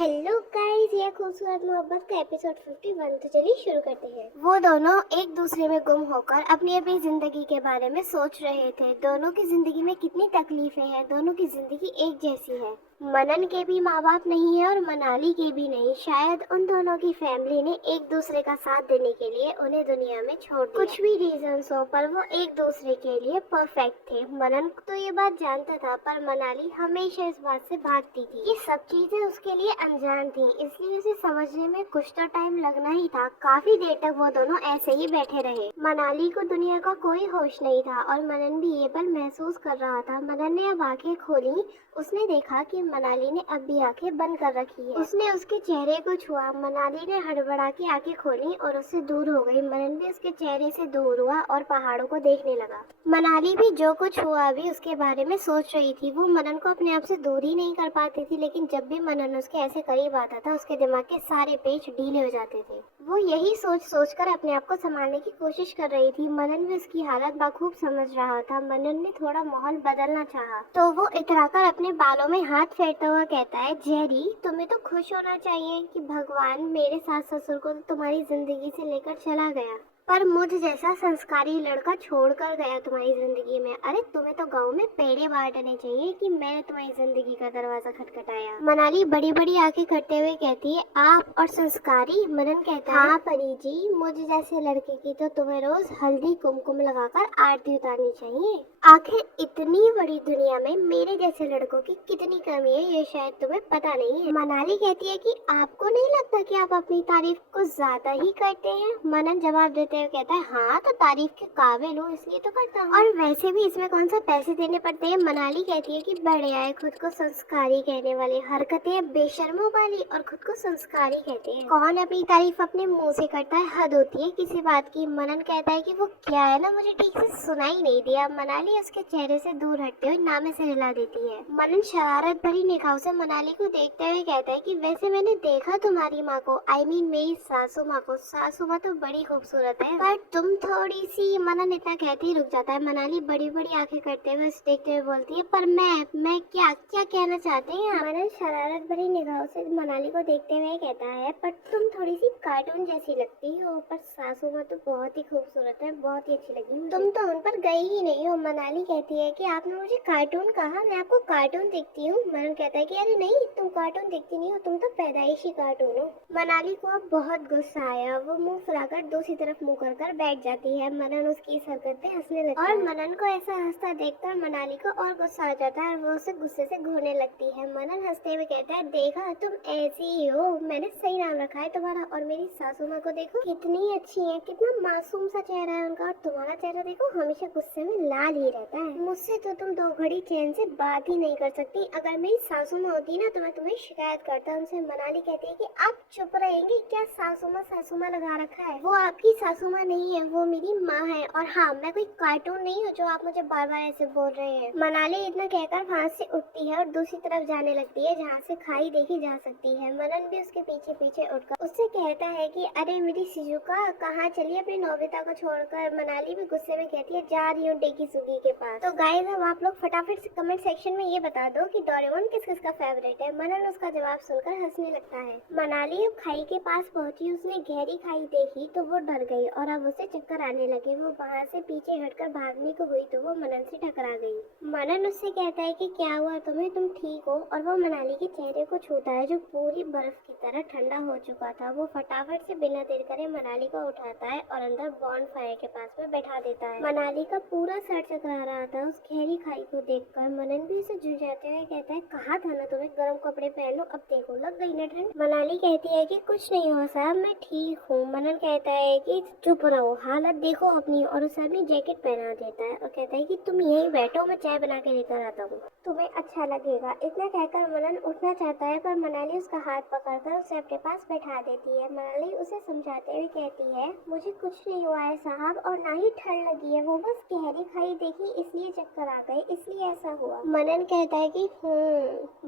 Hello guys, ये खूबसूरत मोहब्बत का एपिसोड 51। तो चलिए शुरू करते हैं। वो दोनों एक दूसरे में गुम होकर अपनी अपनी जिंदगी के बारे में सोच रहे थे। दोनों की जिंदगी में कितनी तकलीफें हैं, दोनों की जिंदगी एक जैसी है। मनन के भी माँ बाप नहीं है और मनाली के भी नहीं। शायद उन दोनों की फैमिली ने एक दूसरे का साथ देने के लिए उन्हें दुनिया में छोड़ दिया। कुछ भी रीजंस हो, पर वो एक दूसरे के लिए परफेक्ट थे। मनन तो ये बात जानता था, पर मनाली हमेशा इस बात से भागती थी। ये सब चीजें उसके लिए अनजान थी, इसलिए उसे समझने में कुछ तो टाइम लगना ही था। काफी देर तक वो दोनों ऐसे ही बैठे रहे। मनाली को दुनिया का कोई होश नहीं था और मनन भी ये पल महसूस कर रहा था। मनन ने अब आंखें खोली। उसने देखा कि मनाली ने अब भी आंखें बंद कर रखी है। उसने उसके चेहरे को छुआ। मनाली ने हड़बड़ा के आंखें खोली और उससे दूर हो गई। मनन भी उसके चेहरे से दूर हुआ और पहाड़ों को देखने लगा। मनाली भी जो कुछ हुआ अभी उसके बारे में सोच रही थी। वो मनन को अपने आप से दूर ही नहीं कर पाती थी, लेकिन जब भी मनन उसके ऐसे करीब आता था उसके दिमाग के सारे पेच ढीले हो जाते थे। वो यही सोच सोच कर अपने आप को संभालने की कोशिश कर रही थी। मनन भी उसकी हालत बखूब समझ रहा था। मनन ने थोड़ा माहौल बदलना चाहा तो वो इतराकर अपने बालों में हाथ फेरता हुआ कहता है, जेरी तुम्हें तो खुश होना चाहिए कि भगवान मेरे सास ससुर को तो तुम्हारी जिंदगी से लेकर चला गया, पर मुझ जैसा संस्कारी लड़का छोड़कर गया तुम्हारी जिंदगी में। अरे तुम्हें तो गांव में पेड़े बांटने चाहिए कि मैंने तुम्हारी जिंदगी का दरवाजा खटखटाया। मनाली बड़ी बड़ी आंखें करते हुए कहती है, आप और संस्कारी? मनन कहता है, हाँ परी जी, मुझ जैसे लड़के की तो तुम्हें रोज हल्दी कुमकुम लगाकर आरती उतारनी चाहिए। आखिर इतनी बड़ी दुनिया में मेरे जैसे लड़कों की कितनी कमी है ये शायद तुम्हें पता नहीं है। मनाली कहती है कि आपको नहीं लगता कि आप अपनी तारीफ को ज्यादा ही करते हैं? मनन जवाब देते हुए कहता है, हाँ तो तारीफ के काबिल हूँ इसलिए तो करता हूँ, और वैसे भी इसमें कौन सा पैसे देने पड़ते हैं। मनाली कहती है कि बढ़िया है, खुद को संस्कारी कहने वाले, हरकतें बेशर्मों वाली और खुद को संस्कारी कहते हैं। कौन अपनी तारीफ अपने मुंह से करता है, हद होती है किसी बात की। मनन कहता है कि वो क्या है ना, मुझे ठीक से सुनाई नहीं दिया। मनाली उसके चेहरे से दूर हटते हुए नामे से हिला देती है। मनन शरारत भरी निगाहों से मनाली को देखते हुए कहता है कि वैसे मैंने देखा तुम्हारी माँ को, I mean मेरी सासू माँ को। सासू माँ तो बड़ी खूबसूरत है, पर तुम थोड़ी सी। मनन इतना कहते ही रुक जाता है। मनाली बड़ी बड़ी आंखें करते हुए उसे देखते हुए बोलती है, पर मैं क्या क्या कहना चाहते हैं? मनन शरारत भरी निगाहों से मनाली को देखते हुए कहता है, पर तुम थोड़ी सी कार्टून जैसी लगती हो, पर सासू माँ तो बहुत ही खूबसूरत है, बहुत ही अच्छी लगी। तुम तो उन पर गई ही नहीं हो। मनाली कहती है कि आपने मुझे कार्टून कहा, मैं आपको कार्टून दिखती हूँ? मनन कहता है कि अरे नहीं, तुम कार्टून दिखती नहीं हो, तुम तो पैदाइशी कार्टून हो। मनाली को अब बहुत गुस्सा आया। वो मुंह फुलाकर दूसरी तरफ मुंह कर बैठ जाती है। मनन उसकी इस हरकत पे हंसने लगता है और मनन को ऐसा हंसता देखकर मनाली को और गुस्सा आ जाता है और वो उसे गुस्से से घूरने लगती है। मनन हंसते हुए कहता है, देखा तुम ऐसी ही हो, मैंने सही नाम रखा है तुम्हारा। और मेरी सासू माँ को देखो कितनी अच्छी है, कितना मासूम सा चेहरा है उनका, और तुम्हारा चेहरा देखो हमेशा गुस्से में लाल ही रहता है। मुझसे तो तुम दो घड़ी चैन से बात ही नहीं कर सकती। अगर मेरी सासू माँ होती ना तो मैं तुम्हें शिकायत करता। उनसे मनाली कहती है कि आप चुप रहेंगे क्या? सासू माँ लगा रखा है। वो आपकी सासू माँ नहीं है, वो मेरी माँ है। और हाँ, मैं कोई कार्टून नहीं हूँ जो आप मुझे बार बार ऐसे बोल रहे हैं। मनाली इतना कहकर वहाँ से उठती है और दूसरी तरफ जाने लगती है जहाँ से खाई देखी जा सकती है। मनन भी उसके पीछे पीछे उठकर उससे कहता है कि अरे मेरी शिजुका, कहाँ चली अपनी नोबिता को छोड़कर? मनाली भी गुस्से में कहती है, जा रही हूँ डेकी सुगी के पास। तो गाइस, अब आप लोग फटाफट से कमेंट सेक्शन में ये बता दो कि डोरेमोन किस किस का फेवरेट है। मनन उसका जवाब सुनकर हंसने लगता है। मनाली अब खाई के पास पहुंची। उसने गहरी खाई देखी तो वो डर गई और अब उसे चक्कर आने लगे। वो वहाँ से पीछे हटकर भागने को हुई तो वो मनन से टकरा गई। मनन उससे कहता है कि क्या हुआ तुम्हें, तुम ठीक हो? और वो मनाली के चेहरे को छूता है जो पूरी बर्फ की तरह ठंडा हो चुका था। वो फटाफट से बिना देर करे मनाली को उठाता है और अंदर बॉन्ड फायर के पास में बैठा देता है। मनाली का पूरा सर चकरा रहा था उस गहरी खाई को देखकर। मनन भी उसे झुंझाते हुए कहता है, कहा था ना तुम्हें गर्म कपड़े पहन लो, अब देखो लग गई ना ठंड। मनाली कहती है कि कुछ नहीं हुआ साहब, मैं ठीक हूँ। मनन कहता है कि चुप रहो, हालत देखो अपनी, और उसे अपनी जैकेट पहना देता है और कहता है कि तुम यहीं बैठो, मैं चाय बना के लेकर आता हूँ, तुम्हें अच्छा लगेगा। इतना कहकर मनन उठना चाहता है पर मनाली उसका हाथ पकड़कर उसे अपने पास बैठा देती है। मनाली उसे समझाते हुए कहती है, मुझे कुछ नहीं हुआ है साहब, और ना ही ठंड लगी है, वो बस गहरी खाई देखी इसलिए चक्कर आ गए, इसलिए ऐसा हुआ। मनन कहता है कि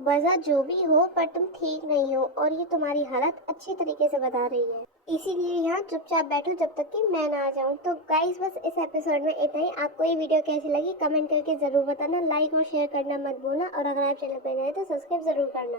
वजह जो भी हो, पर तुम ठीक नहीं हो और ये तुम्हारी हालत अच्छी तरीके से बता रही है, इसीलिए यहाँ चुपचाप बैठो जब तक कि मैं ना आ जाऊँ। तो गाइस, बस इस एपिसोड में इतना ही। आपको ये वीडियो कैसी लगी कमेंट करके जरूर बताना, लाइक और शेयर करना मत भूलना, और अगर आप चैनल पर नए तो सब्सक्राइब जरूर करना।